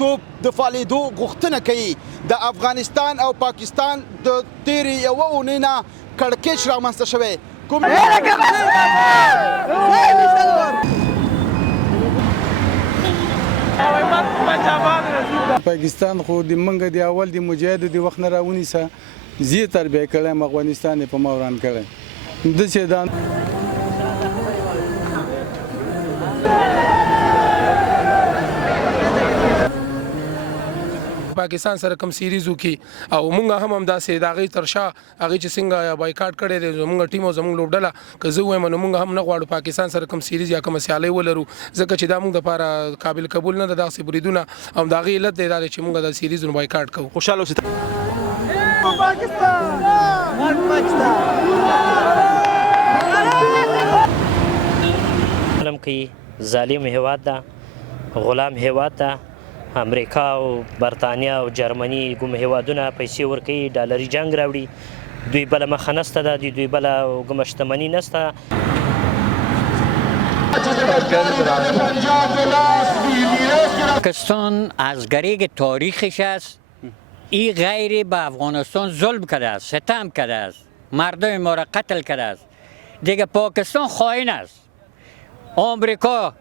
توپ د فعالېدو غوښتنه کوي. د افغانستان او پاکستان د تېرې یوه اونۍ نه کړکېچ رامنځته شوی پاکستان خو د منګه د اول د مجاهد د وخت نه راونیسه زی تربیه کړی افغانستان په ما وران کړی د چې دا پاکستان سره کوم سیریزو کې او مونږ هم داسې د هغې تر شا هغې چې څنګه بایکاټ کړی دی زمونږ ټیم او زمونږ لوبډله که زه ووایم نو مونږ هم نه غواړو پاکستان سره کوم سیریز یا کومه سیالۍ ولرو ځکه چې دا مونږ دپاره قابل قبول نه ده داسې بریدونه او د هغې علت دی دا دی چې مونږ د سیریزونو بایکاټ کوو. خوشحاله اوسئ. علم کې ظالم هیواد ده غلام هیواد ده امریکا او برطانیا او جرمني کوم هیوادونه پیسې ورکوي ډالري جنګ راوړي دوی بله مخه نسته ده دوی بله کومه شتمني نسته. پاکستان از گریگ تاریخش است این غیر به افغانستان ظلم کرده است ستم کرده است مردم ما را قتل کرده است دیگه پاکستان خائن است. آمریکا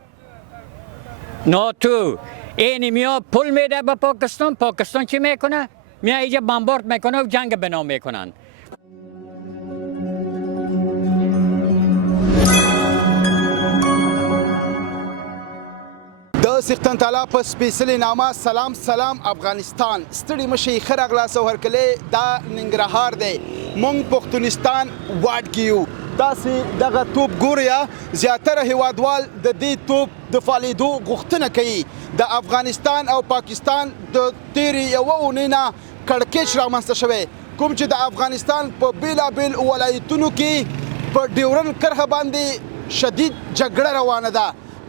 ناتو این میا پول میده به پاکستان پاکستان چی میکنه؟ میا اینجا بمبارد میکنه و جنگ بنا میکنن. د سیختن تعالی په سپیڅلې نامه سلام سلام افغانستان ستړي مشي ښه راغلاست او هرکلی دا ننګرهار دی موږ پښتونستان واډ کې یو تاسې دغه توپ ګورئ زیاتره هیوادوال د دې توپ د فعالېدو غوښتنه کوي. د افغانستان او پاکستان د تېرې یوه اونۍ نه کړکېچ رامنځته شوی کوم چې د افغانستان په بېلابېل ولایتونو کې په ډیورن کرښه باندې شدید جګړه روانه ده.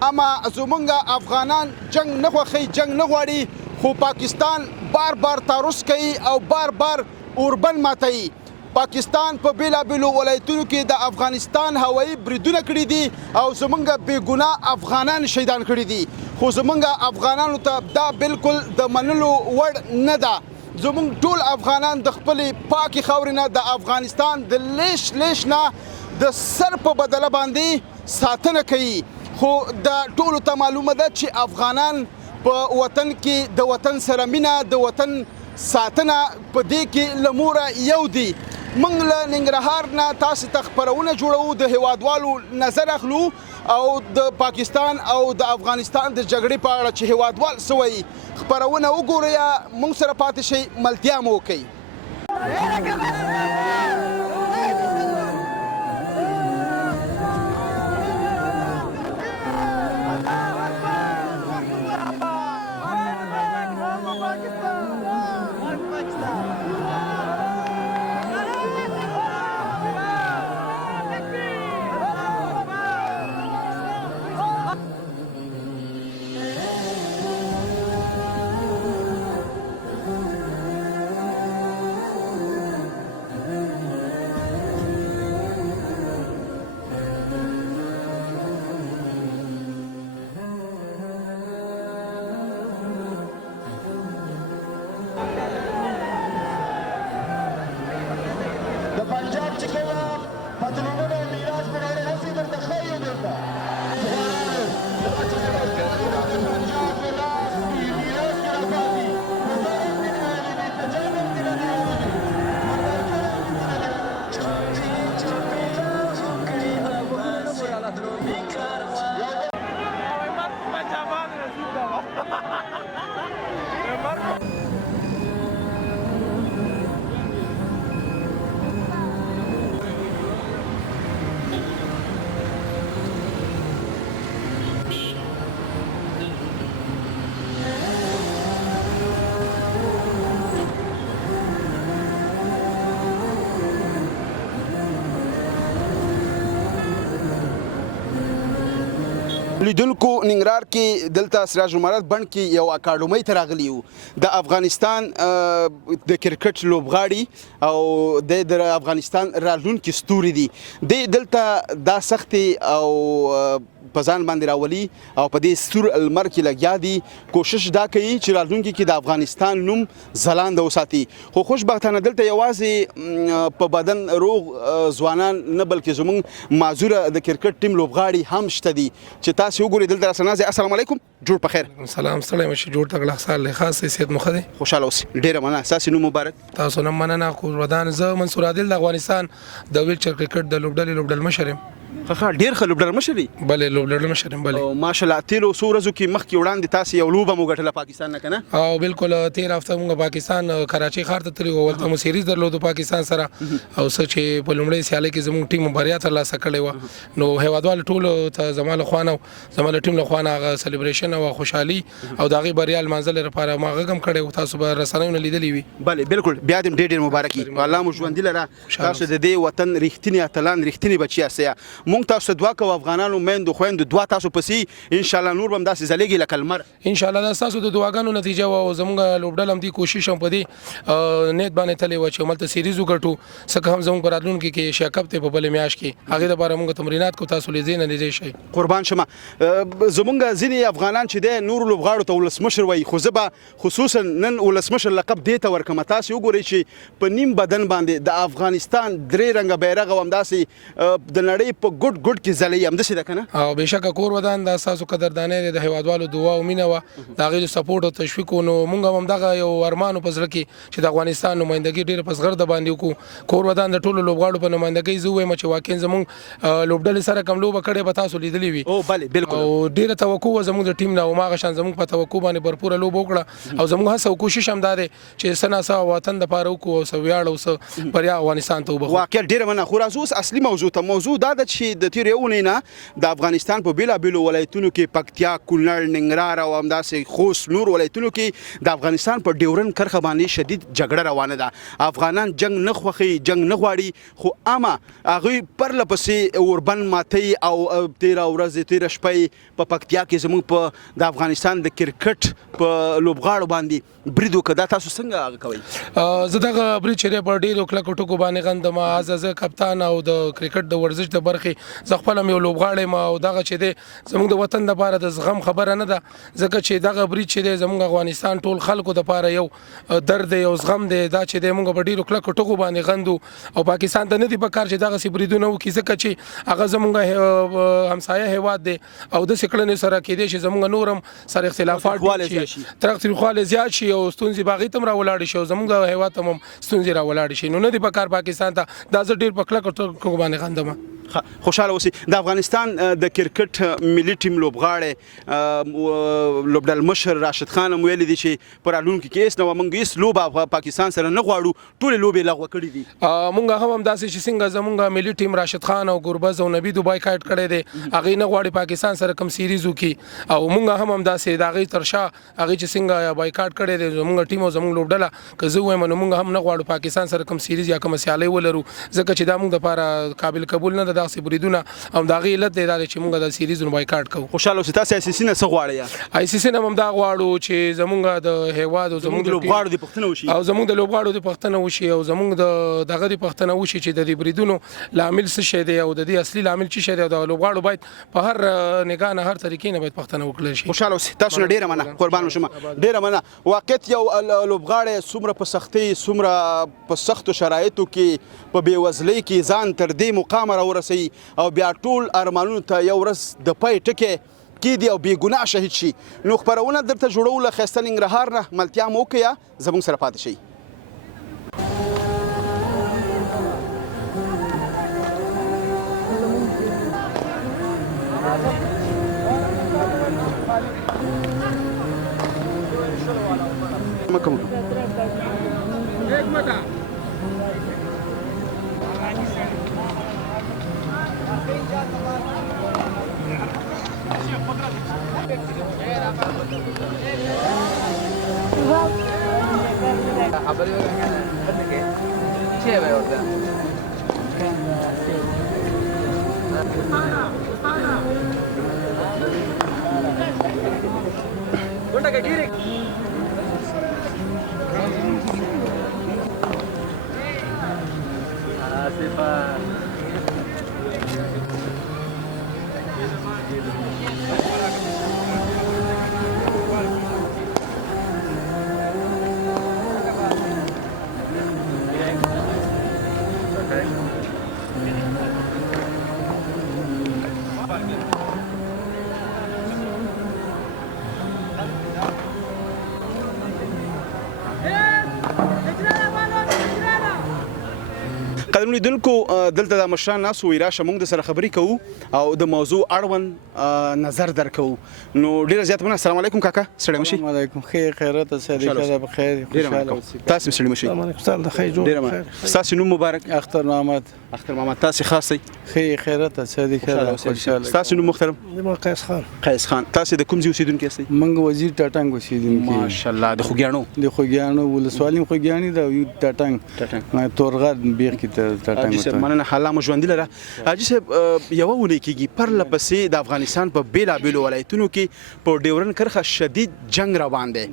اما زمونږ افغانان جنگ نه خوښوي جنگ نه غواړي خو پاکستان بار بار تعرض کوي او بار بار اوربند ماتوي. پاکستان په بېلابېلو ولایتونو کې د افغانستان هوایي بریدونه کړي دي او زمونږ بېګناه افغانان شهیدان کړي دي خو زمونږ افغانانو ته دا بالکل د منلو وړ نه ده. زمونږ ټول افغانان د خپلې پاکې خاورې نه د افغانستان د لیش نه د سر په بدله باندې ساتنه کوي خو د ټولو ته معلومه ده چې افغانان په وطن کې د وطن سره مینه د وطن ساتنه په دې کې له موره یو دي. موږ له ننګرهار نه تاسو ته خپرونه جوړوو د هیوادوالو نظر اخلو او د پاکستان او د افغانستان د جګړې په اړه چې هیوادوال څه وایي خپرونه وګورئ موږ سره پاتې شئ ملتیا مو وکئ. پنجاب چې کومه پتلونونه میراث وګړي هسې درته ښایي درته لیدونکو ننګرهار کې دلته سراج المراد بڼ کې یو اکاډمۍ ته راغلي یو د افغانستان د کرکټ لوبغاړي او د افغانستان راتلونکي ستوري دي دلته دا سختې او په ځان باندې راولي او په دې سور المر کې لګیا دي کوشش دا کوي چې راتلونکي کې د افغانستان نوم ځلانده وساتي خو خوشبختانه دلته یوازې په بدن روغ ځوانان نه بلکې زموږ معذوره د کرکټ ټیم لوبغاړي هم شته دي چې تاسو وګورئ دلته راسنازي السلام علیکم جوړ په خیر سلام ستړی مشه جوړ تکړه خاص له خاص حیثیت مخه دي خوشاله اوسئ ډیره مننه ستاسو نوم مبارک تاسو نه مننه خو ودان زه منصور عادل د افغانستان د ویلچر کرکټ د لوبډلې مشر یم ښه ډیر ښه لوبډل مشر دی بلې لوبډل مشر یم بلې ماشاءالله تیرو څو ورځو کې مخکې وړاندې تاسو یو لوبه مو ګټله پاکستان نه کنه او بالکل 13 هفته موږ پاکستان کراچي ښار ته تللی ولته مو سیریز درلود پاکستان سره او څه چې په لومړۍ سیالۍ کې زموږ ټیم بریا ترلاسه کړې و نو هیوادوال ټول ته زماله خوانه زماله ټیم له خوانه هغه سلیبریشن او خوشحالي او دغه بریا منزل لپاره ما غږم کړی تاسو به رسنیونه لیدلې وي بلې بالکل بیا دې ډېر مبارکي الله مو ژوندي لره تاسو د دې وطن رښتینی اتلان رښتینی بچی اسیا مونږ تاسو دعا کوو افغانانو میندو خويندو دعا تاسو پسې ان شاء الله نور بم داسې زلېږي لکه المر ان شاء الله تاسو د دعاګانو نتیجه او زموږ لوبډل هم دي کوشش هم پدې نیت باندې تلې و چې ملته سیریز وګټو څنګه هم زموږ برادرونکو کې شیکاپ ته په بل میاش کې هغه د بار موږ تمرینات کو تاسو لیدې نه لیدې شي قربان شمه زمونږ ځینې افغانان چې د نور لوبغاړو ته ولسمشر وای خو زبا خصوصا نن ولسمشر لقب دی ته ورکم تاسو وګورئ چې په نیم بدن باندې د افغانستان درې رنګه بیرغ هم داسې د نړۍ په ګډ ګډ کې ځلې هم داسې ده کنه او بهشکه کور ودان د تاسو قدردانې د هیوادوالو دعا او مینه و دا غي سپورټ او تشویق نو مونږ هم دغه یو ارمان په زړه کې چې د افغانستان نمائندګي ډیره پسغر د باندې کو کور ودان د ټولو لوبغاړو په نمائندګي زوې مچ واکین زمونږ لوبډل سره کوم لوب کړي به تاسو لیدلې وي او بله بالکل او ډیره توقع زموږ د ټیم نه او ما غشان زموږ په توقع باندې भरपूर لوب وکړه او زموږ هڅه او کوشش هم ده چې سنا سا وطن د پاره کو او سویاړ او بریا افغانستان ته وبخو واقع ډیره مننه خو راځو اصلي موضوع ته موضوع دا ده چې د تیرېونې نه د افغانستان په بیلابیلو ولایتونو کې پکتیا کونړ ننګرهار او همداسې خوست نور ولایتونو کې د افغانستان په ډیورن کرښه باندې شدید جګړه روانه ده افغانان جنگ نه خوښي جنگ نه غواړي خو اما هغه پرله پسې اوربن ماتي او 13 ورځې 13 شپې په پکتیا کې زموږ په د افغانستان د کرکټ په لوبغاړو باندې بریدو کدا تاسو څنګه هغه کوي زه دغه برید چې په ډیرو کلکو ټکو باندې غندم از کپتان او د کرکټ د ورزش د برخې زه خپل یو لوبغاړی ما او دغه چې د زموږ د وطن لپاره د زغم خبره نه ده ځکه چې دغه برید چې زموږ افغانستان ټول خلکو لپاره یو درد یو زغم دی دا چې د موږ په ډیرو کلکو ټکو باندې غندو او پاکستان ته نه دی په کار چې دغه سی بریدونه وکړي ځکه چې هغه زموږ همسایه هیواد دی او د سکړنې سره کې دي چې زموږ نورم سره اختلافات دي ترخواله زیات شي او ستونزې باغی تم را ولاړ شي او زموږ هیواد ته هم ستونزې را ولاړ شي نو نه دی په کار پاکستان ته دا زه ډیر په کلکو ټکو باندې غندم خوشاله اوسئ د افغانستان د کرکټ ملي ټیم لوبغاړی لوبډل مشر راشد خان هم ویلي دي چې پر راتلونکي کې هیڅ نوه موږ هیڅ لوبه پاکستان سره نه غواړو ټولې لوبې لغوه کړي دي مونږ هم همداسې چې څنګه زمونږ ملي ټیم راشد خان او ګربز او نبی دوبای کاټ کړی دی هغې نه غواړي پاکستان سره کوم سیریز وکړي او مونږ هم همداسې د هغې تر شا هغې چې څنګه بایکاټ کړی دی زمونږ ټیم او زمونږ لوبډله که زه ووایم نو مونږ هم نه غواړو پاکستان سره کوم سیریز یا کوم سیالۍ ولرو ځکه چې دا مونږ دپاره قابل قبول نه ده داسې بریدونه هم د هغې علت دی دا چې مونږ د سیریزونو بایکاټ کوو خوشحاله اوسئ تاسو ICC نه څه غواړئ ICC نه هم دا غواړو چې زمونږ د هیواد او زمونږ د لوبغاړو د پوښتنه وشي او زمونږ د لوبغاړو د پوښتنه وشي او زمونږ د دغه د پوښتنه وشي چې د دې بریدونو لامل څه شی دی او د دې اصلي لامل څه شی دی او د لوبغاړو باید په هر نگاه نه هر طریقې نه باید پوښتنه وکړل شي خوشحاله اوسئ تاسو نه ډیره مننه قربان شم ډیره مننه واقعیت یو لوبغاړی څومره په سختۍ څومره په سختو شرایطو کې په بېوزلۍ کې ځان تر دې مقامه راورسوي او بیا ټول ارمانونو ته یو ورځ د پای ټکی کېدي او بېګناه شهید شي نو خپرونه درته جوړو له ښایسته ننګرهار نه ملتیا مو وکړه زموږ سره پاتې شئ قدرمن لیدونکو دلته د مشران ناس وي راشه موږ د سره خبرې کوو او د موضوع اړوند نظر درکو نو ډیره زیات مننه. السلام علیکم کاکا ستړي مشي. السلام علیکم خیر خیرات سره بخیر خوشاله اوسئ. تاسو مشړي مشي. سلام د خیر جوړ ډیره مننه. تاسو نوم مبارک. اختر محمد. اختر محمد تاسو خاصي خیر خیرات سره خوشاله. تاسو نوم محترم. قیس خان. قیس خان تاسو د کوم ځای اوسیدونکي یاستئ؟ منګ وزیر ټاټنګ اوسیدونکي. ماشاءالله د خوګیانو د خوګیانو ولسوالۍ خوګیانی دا یو ټاټنګ تورغر بیخ کی ته ټاټنګ ته مننه. حالا مو ژوند لره حاجی صاحب یو ونی کیږي پر لپسې د افغانستان په بیلا بیلو ولایتونو کې په ډیورن کرخه شدید جنگ روان دی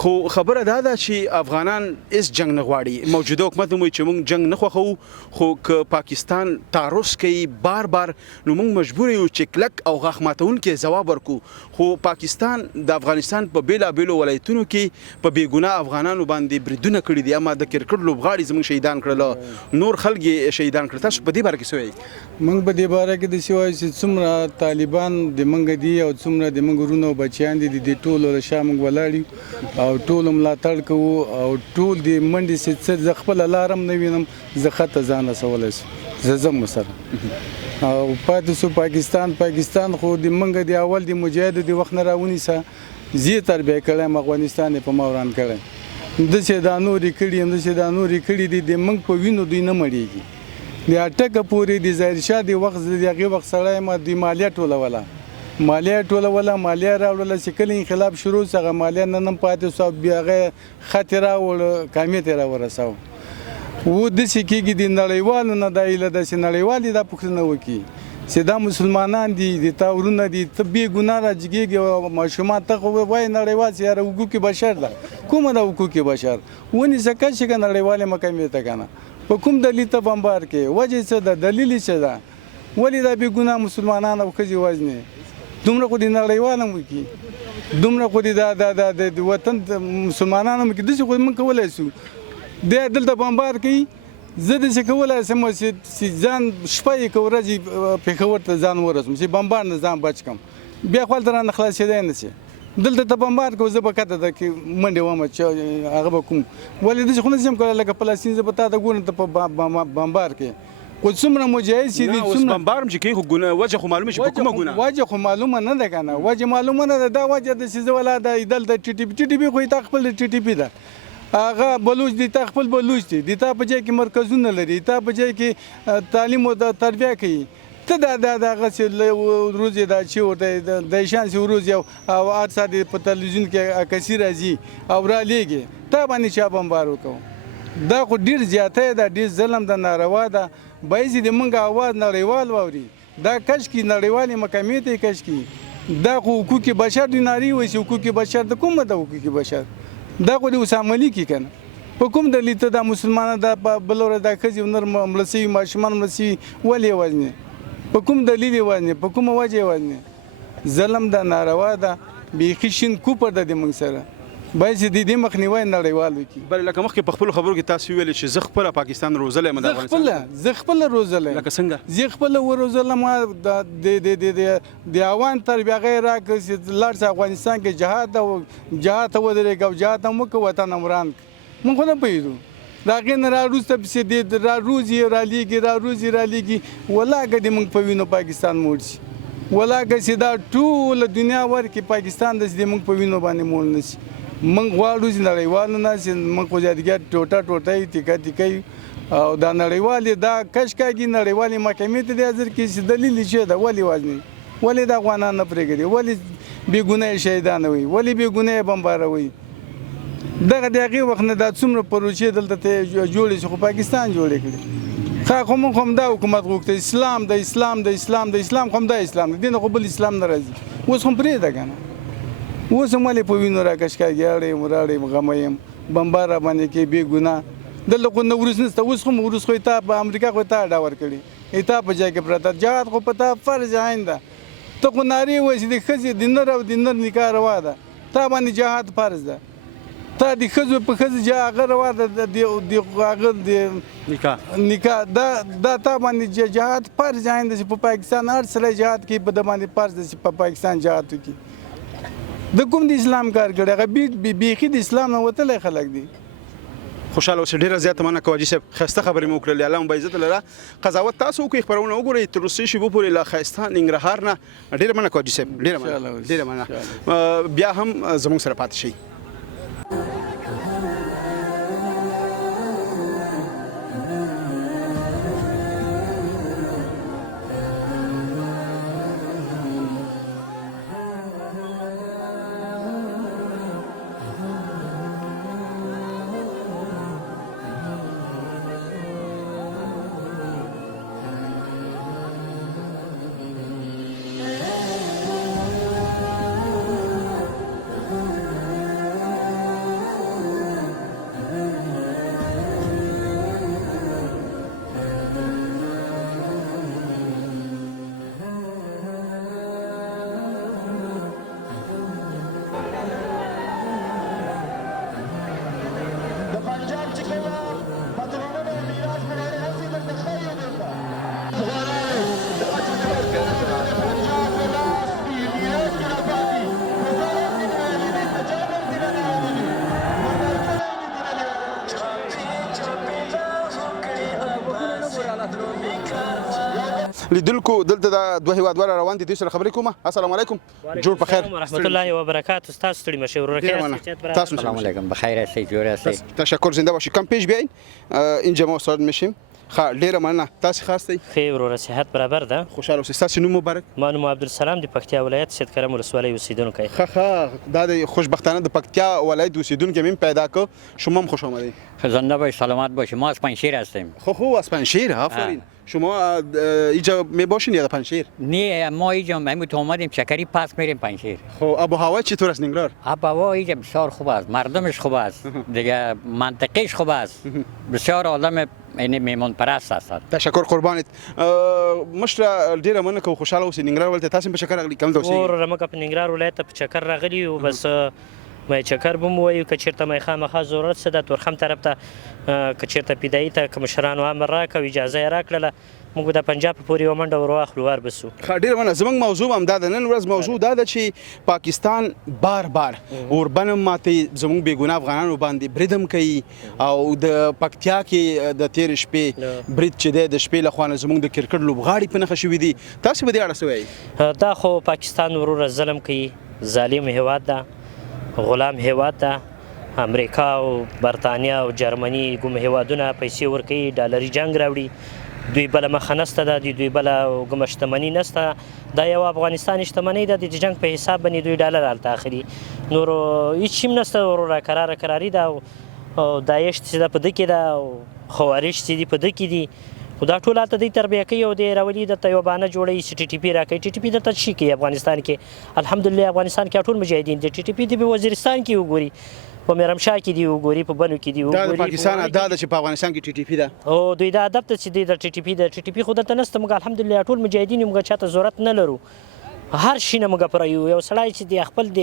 خو خبره دا ده چې افغانان اس جنگ نه غواړي. موجوده حکومت موږ چې موږ جنگ نه خوښو خو که پاکستان تعرض کوي بار بار نو موږ مجبور یو چې کلک او غاښ ماتونکي ځواب ورکو. خو پاکستان د افغانستان په بیلا بیلو ولایتونو کې په بیګناه افغانانو باندې بریدونه کړي دي اما د کرکټ لوبغاړي زموږ شهیدان کړل نور خلک شهیدان کړل. تاسو په دې باره کې څه وایي؟ موږ په دې باره کې د څه وایو چې څومره طالبان د موږ دي او څومره د موږ ورونو بچیان دي د ټولو له شا موږ ولاړ او ټول ملاتړ کوو او ټول د منډې څه زه خپله لارم نه وینم زه خطه ځان رسولی شم زه ځم سره او پاتې سو پاکستان خو د موږ د اول د مجاهدو د وخت نه راونیسه زی تربیه کړی افغانستان په ما وران کړی داسې دا نورې کړي دي د موږ په وینو دوی نه مړېږي. د اټکه پورې د ظاهرشاه د وخت د هغې وخت سړی ما د مالیه ټولوله مالیه راوړله چې کله انقلاب شروع سو هغه مالیه نن پاتې سو بیا هغه خط یې راوړ کامیت یې راورساو. و داسې کېږي د نړیوالو نه دا ایله داسې نړیوال دا پوښتنه وکړي چې دا مسلمانان دي د تا ورونه دي ته بې ګناه راجګېږي او ماشومان ته خو وایي نړیوال چې یاره حقوق بشر ده کومه ده حقوق بشر ونیسه که چې که نړیوالې محکمې ته که نه په کوم دلیل ته بمبار کې وجه څه ده دلیل څه ده ولې دا بې ګناه مسلمانان او ښځې وژنې دومره خو د نړیوال هم وکړي دومره خو د وطن مسلمانان هم وکړي داسې خو موږ کولی شو دی دلته بمبار کوي زه داسې کولی شم چې ځان شپه یې که ورځې پېښور ته ځان ورسوم چې بمبار نه ځان بچ کړم بیا خو هلته رانه خلاصېدی نه شي دلته ته بمبار کوو زه به کته ته کې منډې ومه چې هغه به کوم ولې داسې خو نه شم کولی لکه فلسطین زه به تا ته ګورم ته په بمبار کې خو څومره مجاهد چې دي اوس بمبار هم چې کوي خو وجه خو معلومه شي په کومه ګناه وجه خو معلومه نه ده که نه وجه معلومه نه ده دا وجه ده چې زه ولا د دلته ټي ټي پي خو تا خپل ټي ټي پي ده هغه بلوچ دي تا خپل بلوچ دي د تا په ځای کې مرکزونه لري تا په ځای کې تعلیم او تربیه کوي ته دا هغه چې روزي دا چې ورته د شان چې روزي او اټ ساده په تلویزیون کې کثیر راځي او را لېږي تا باندې چا بمبار وکړو دا خو ډیر زیاته ده ډیر ظلم ده ناروا ده باید د موږ اواز نړیوال واوري دا کشکي نړیوالې محکمې ته کشکي دا خو حقوق بشر د ناري وایي چې حقوق بشر د کومه ده حقوق بشر دا خو د اسامه علي کې کنه په کوم دلیل ته دا مسلمانان دا بل ورځ دا ښځې نر مړه شوي ماشومان مړه شوي ولې یې وژنې په کوم دلیل یې وژنې په کومه وجه یې وژنې ظلم ده ناروا ده بیخي شین کوپر ده د موږ سره باید چې د دې مخنیوی نړیوال وکړي. بلې لکه مخکې په خپلو خبرو کې تاسو ویلې چې زه خپله پاکستان روزلی یم د افغانستان زه خپله روزلی لکه څنګه زه خپله وروزلم د اوان تربیه هغه یې راکړه چې لاړ سه افغانستان کې جهاد ته ودرېږه او جهاد هم وکړه وطن هم وران کړه موږ خو نه پوهېدو د هغې نه راوروسته پسې راروزي رالیږي ولاکه د موږ په وینو پاکستان موړ شي ولاکه چې دا ټوله دنیا ورکړي پاکستان داسې د موږ په وینو باندې موړ نه شي موږ غواړو چې نړیوالو نه چې موږ خو زیاتګر ټوټه ټیکه او دا نړیوالې دا کش کاږي نړیوالې محکمې ته د حاضر کړي چې دلیل یې څه ده ولې وژنې ولې د افغانان نه پرېږدي ولې بې ګناه شهیدانوي ولې بې ګناه بمباروي دغه د هغې وخت نه دا څومره پروژې دلته ته جوړې شي خو پاکستان جوړې کړي خو موږ هم دا حکومت غوښته اسلام خو هم دا اسلام دی دې نه خو بل اسلام نه راځي اوس هم پرېږده که نه اوس هم ولې په وینو راکش کاږي اړې غمه یم بمبار را باندې کې بې ګناه دلته خو نوروز نشته اوس خو وروس خو تا په امریکا خو تا اډه ورکړي تا په ځای کې پرته جهاد خو په تا فرض عین ده ته خو نارې وایي چې د ښځې د نر او د نر نکاح روا ده تا باندې جهاد فرض ده تا د ښځو په ښځې هغه روا ده هغه د نکاح دا تا باندې جهاد فرض عین ده چې په پاکستان هر سړی جهاد کوي په ده باندې فرض ده چې په پاکستان جهاد وکړي د کوم د اسلام کار کړی هغه بیخي د اسلام نه وتلی خلک دي خوشاله اوسئ. ډېره زیاته مننه کوه حاجي صاحب، ښایسته خبرې مو وکړلې، الله مو به عزت لره. قضاوت تاسو وکړئ، خپرونه وګورئ تر وروستۍ شېبو پورې له ښایسته ننګرهار نه. ډېره مننه کوه حاجي صاحب، ډېره مننه، ډېره مننه. بیا هم زموږ سره پاتې شئ. لیدونکو دلته د دوه هیوادوال روان دي، دوی سره خبرې کومه. السلام علیکم، جوړ په خیر ورحمت الله وبرکاته. تاسو ستړي مشئ ورور. تاسو سلام علیکم، بخیر هستید، جوړ هستید؟ تشکر، زنده باشید. کم پیش بیاین اینجا ما استاد میشیم. ډیره مننه. تاسو خاصه خیر ورور، صحت برابر ده؟ خوشاله اوسئ. تاسو نوم مبارک؟ ما نوم عبدالسلام د پکتیا ولایت سید کرم ولسوالۍ اوسیدونکی. دا د خوشبختانه د پکتیا ولایت اوسیدونکی میم پیدا کو. شما هم خوش آمدید. زنده باشید، سلامت باشید. ما از پنجشیر هستیم. خب از پنجشیر، آفرین. شما اینجا می باشین یا پنجشیر؟ نه، ما اینجا همون اومدیم چکری پس میریم پنجشیر. خب آب و هوا چطور است ننگرهار؟ آب و هوا اینجا بسیار خوب است، مردمش خوب است، دیگه منطقهش خوب است، بسیار آدم یعنی میمون پرست است. تشکر قربانت. مشره ډیره مننه کوم، خوشاله اوسئ. ننګرهار ولته تاسو په چکر راغلی کوم دوسي؟ ور رمګه په ننګرهار ولایت په چکر راغلی او بس مې چکر بم وایو که چیرته مې خامخا ضرورت څه د تورخم طرف ته که چیرته پیدایي ته که مشرانو امر راکړه اجازه یې راکړله موږ د پنجاب پورې یوه منډه ور واخلو ور بسو. ډېره مننه. زموږ موضوع هم دا ده، نن ورځ موضوع دا ده چې پاکستان بار بار اوربن ماتې زموږ بېګناه افغانانو باندې بریدم کوي او د پکتیا کې د تېرې شپې برید چې دی د شپې لخوا نه زموږ د کرکټ لوبغاړي په نښه شوي دي. تاسو په دې اړه څه وایئ؟ دا خو پاکستان وروره ظلم کوي، ظالم هیواد ده، غلام هیواد ده. امریکا او برطانیا او جرمني کوم هیوادونه پیسې ورکوي، ډالري جنګ راوړي، دوی بله مخه نسته ده، دوی بله کومه شتمني نسته. دا یو افغانستان شتمنۍ ده، د جنګ په حساب باندې دوی ډالر هلته اخلي، نور هېڅ شي هم نسته وروره. کراري ده او داعش چې ده په ده کې ده او خوارج چې دي په ده کې دي. خو دا ټول هلته دوی تربیه کوي او د راولي درته یوه بهانه جوړوي چې ټي ټي پي راکوي. ټي ټي پي درته څه شي کوي افغانستان کې؟ الحمدلله افغانستان کې ټول مجاهدین دي. ټي ټي پي دې په وزیرستان کې وګوري، په میرمشاه کې دی وګوري، په بنو کې دی وګوري. دا د پاکستان عادت ده چې په افغانستان کې ټي ټي پي ده او دوی دا ادب ته چې دی د ټي ټي پي ده. ټي ټي پي خو دلته نسته. موږ الحمدلله ټول مجاهدین موږ چاته ضرورت نه لرو، هر شي نه موږ پوره یو. یو سړی چې د خپل د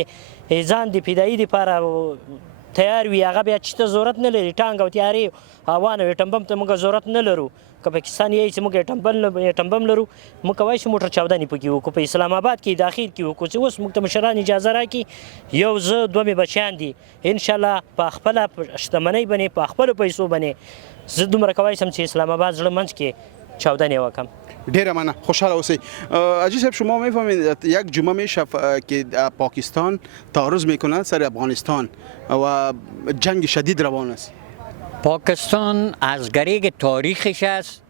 ځان د فدایي دپاره تیار وي هغه بیا چې ته ضرورت نه لري. ټانګ او تیارې هوان او ایټم بم ته موږ ضرورت نه لرو. که پاکستان یې چې موږ ایټم بم لرو، موږ کولی شو موټر چاودنې پکې وکړو، په اسلام آباد کې د اخیر کې وکړو. چې اوس موږ ته مشران اجازه راکړي، یو زه دوه مې بچیان دي، انشاءالله په خپله شتمنۍ باندې په خپلو پیسو باندې زه دومره کولی شم چې اسلام آباد زړه منځ کې چاودنې وکړم. ډیره مننه، خوشحال اوسئ. عجیب صاحب شما میفهمید یک جمعه میشه که پاکستان تعرض میکنه سر افغانستان و جنگ شدید روان است. پاکستان از گریگ تاریخش است،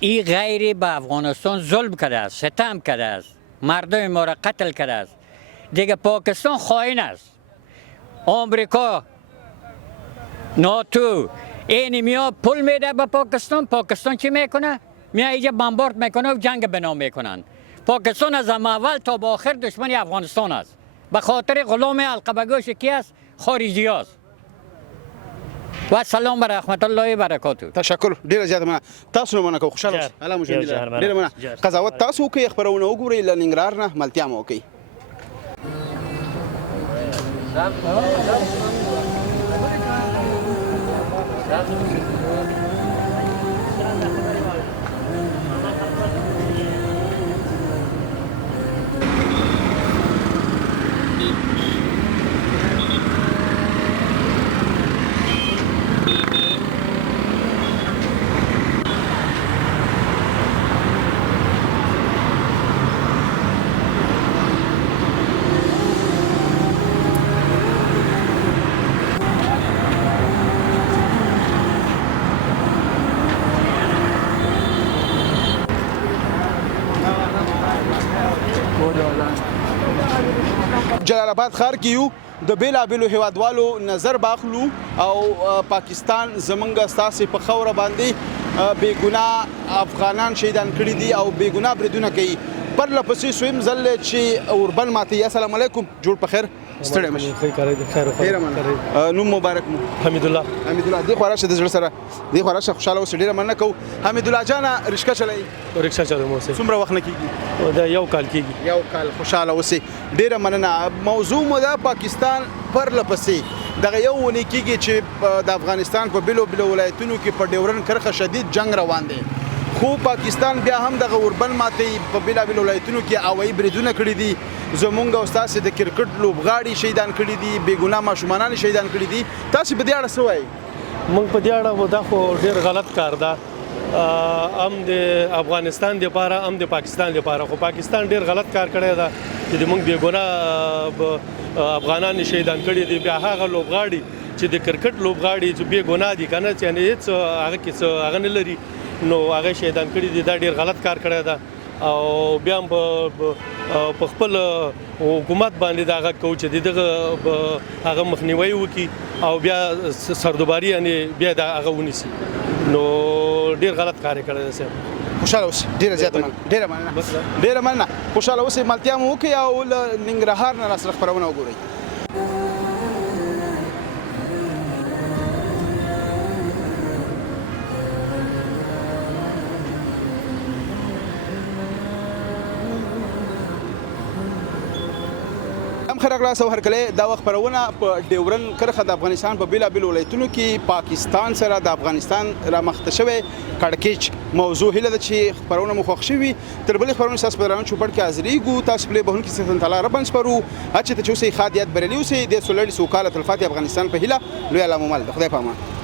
این غیر به افغانستان ظلم کرده است، ستم کرده است، مردم ما را قتل کرده است. دیگه پاکستان خائن است. آمریکا، ناتو این میا پول میده به پاکستان. پاکستان چی میکنه؟ میا اینجا بمبارد میکنه و جنگ بنا میکنن. پاکستان از اول تا به آخر دشمن افغانستان است. به خاطر غلام القبگوش کی است؟ خارجی است. و سلام بر رحمت الله و برکاته. تشکر، ډیره زیاته مننه. تاسو نه مننه کوم، خوشاله اوسئ. الله مو ژوندي لري. ډیره مننه. قضاوت تاسو وکړئ، خبرونه وګورئ، له ننګرهار نه ملتیا مو وکړئ. جلال آباد ښار کې یو د بیلابیلو هیوادوالو نظر باخلو او پاکستان زمونږ ستاسې په خاوره باندې بې ګناه افغانان شهیدان کړي دي او بې ګناه بریدونه کوي پرله پسې سویم ځل چې اوربل ماتي السلام علیکم جوړ په خیر ستړی مشه ډیره مننه نوم مبارک مو حمید الله دې خو راشه د زړه سره دې خو راشه خوشاله اوسې ډیره مننه کوو حمید الله جانه رشکه چلوي رکشا چلوم اوسه څومره وخت نه کېږي دا یو کال کېږي یو کال خوشاله اوسې ډیره مننه موضوع مو ده پاکستان پرله پسې دغه یو ونې کېږي چې د افغانستان په بیلو ولایتونو کې په ډیورن کرښه شدید جنگ روان دی خو پاکستان بیا هم دغه اوربل ماتي په بیلابیلو ولایتونو کې هوایي بریدونه کړي دي زمونږ او ستاسې د کرکټ لوبغاړي شهیدان کړي دي بې ګناه ماشومان شهیدان کړي دي تاسې په دې اړه څه وایي موږ په دې اړه دا خو ډېر غلط کار ده هم د افغانستان لپاره هم د پاکستان لپاره خو پاکستان ډېر غلط کار کړی ده چې موږ بې ګناه افغانان شهیدان کړي دي بیا هغه لوبغاړي چې د کرکټ لوبغاړي چې بې ګناه دي که نه چې هېڅ هغه کې هغه نه لري نو هغه شهیدان کړي دي دا ډېر غلط کار کړی ده او بیا هم په خپل حکومت باندې دا غږ کوو چې دغه هغه مخنیوي وکړي او بیا سردوباري یعنې بیا دا هغه ونیسي نو ډېر غلط کار یې کړی دی صاحب خوشاله اوسئ ډیره زیاته مننه ډیره مننه خوشاله اوسئ ملتیا مو وکړئ او له ننګرهار نه راسره خپرونه وګورئ خیر اغلاس او هرکله دا وخت خبرونه په ډیورن کرخه د افغانستان په بیلابیلو ولایتونو کې پاکستان سره د افغانستان را مخته شوی کړکېچ موضوع هله ده چې خبرونه مو خوښ شوي تر بلې خبرونه ستاسو په درانه چوپړ کې حاضرېږو تاسو پلی بهونکي ستاسو تعالی ربن سپارو هڅې ته چې اوسئ ښاد یاد بریالي اوسئ د سولړي سوکاله تلفاتې افغانستان په هیله لوی الله مو مل د خدای په امان